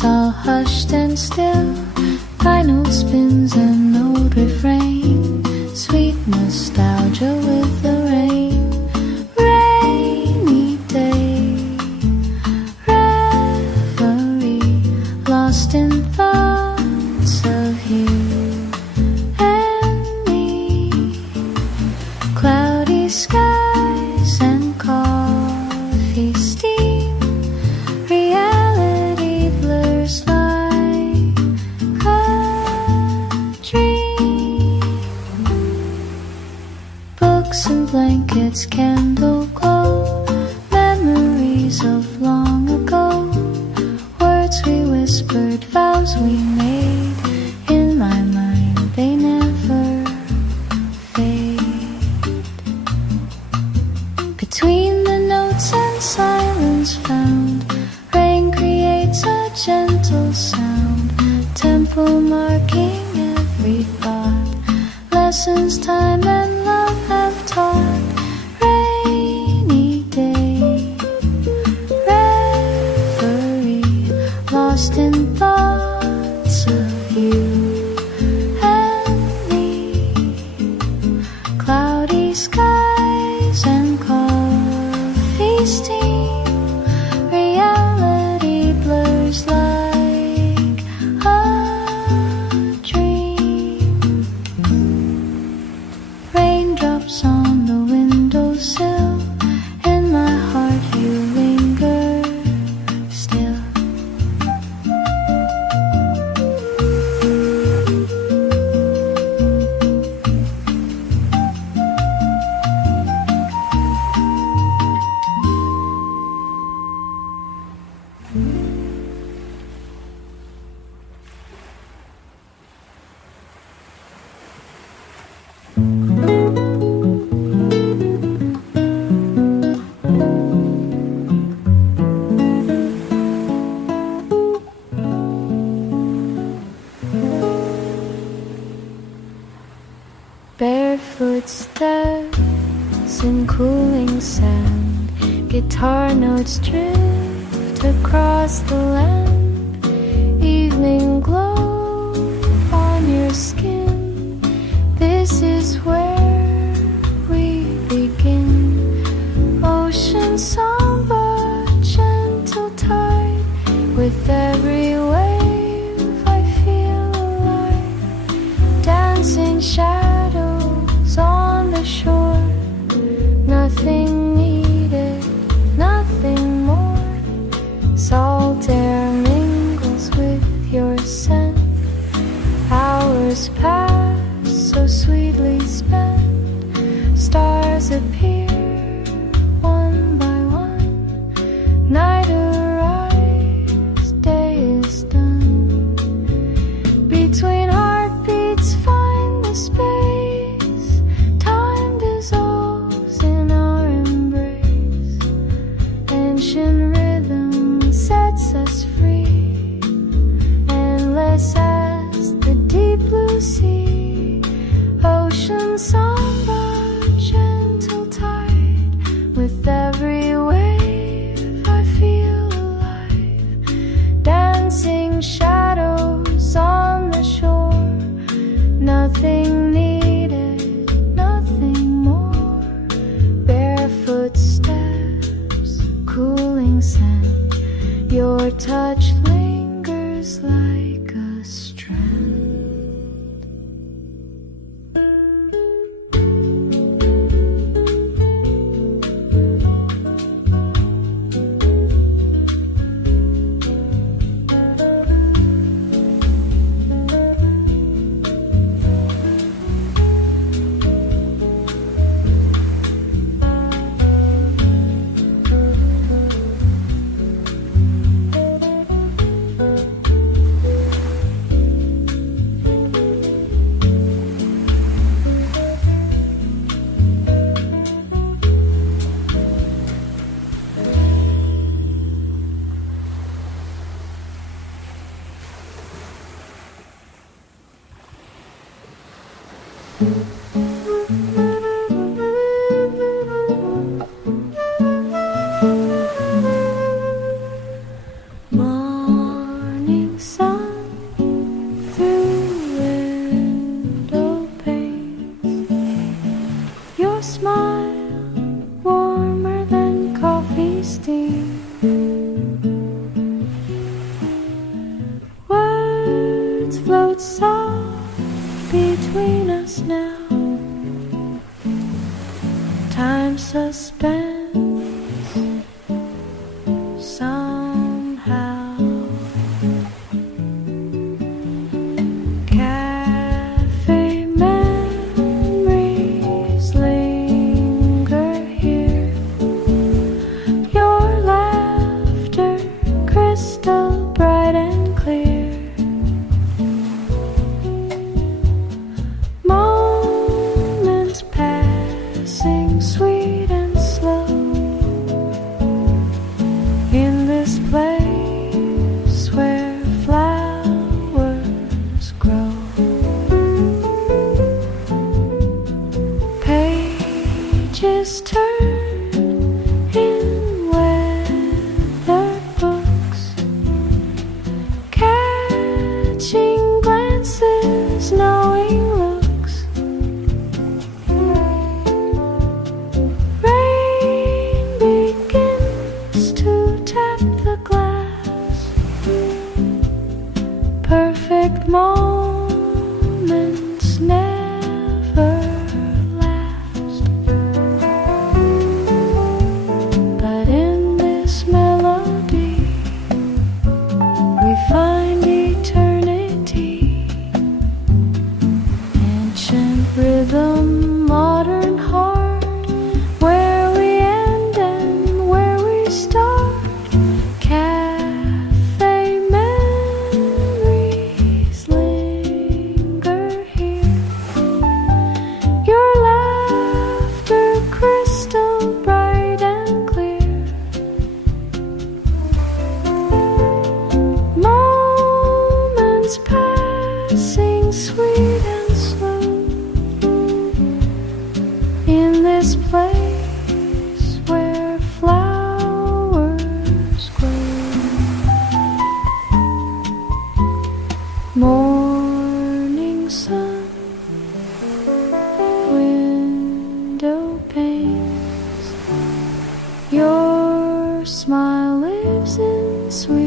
It's all hushed and still. High note spins an old refrain. Sweet nostalgia with the rain. Rainy day. Reverie. Lost in thoughts of you and me. Cloudy skies and coffee steam. Reality blurs like a dream. Books and blankets, candle glow. Memories of long ago. Words we whispered, vows we made. In my mind they never fade. Between the notes and silence found, rain creates a gentle sound. Tempo marking every thought. Lessons time and love have taught. Rainy day. Reverie. Lost in thoughts of you and me. Cloudy skies and coffee steam. Reality blurs like a dream. Raindrops on the windowsill. In my heart you linger still. Barefoot steps in cooling sand. Guitar notes drift across the land. Evening glow on your skin. This is where we begin. Ocean samba, gentle tide. With every wave I feel alive. Dancing shadows on the shore. Nothing needed, nothing more. Salt air mingles with your scent. Hours pass so sweetly spent. Stars appear one by one. Night arrives, day is done. Between heartbeats find the space. Time dissolves in our embrace. Ancient rhythm sets us free. Endless as the deep blue sea. Ocean samba, gentle tide. With every wave I feel alive. Dancing shadows on the shore. Nothing needed, nothing more. Barefoot steps, cooling scent. Your touch lingers like a strand. Morning esteem. Words float soft between us now. Time suspends somehow. Cafe memories linger here. Your laughter crystal bright and clear. Moments passing sweet and slow in this place where flowers grow. Pages turn in weathered books, catching glances, knowing looks. Rain begins to tap the glass. Perfect moments never last. But in this melody we find eternity. Ancient rhythm, modern heart, where we end and where we start. Cafe memories linger here. Your laughter crystal bright and clear. Moments passing sweet and slow in this place where flowers grow. Morning sun, window panes. Your smile lives in sweet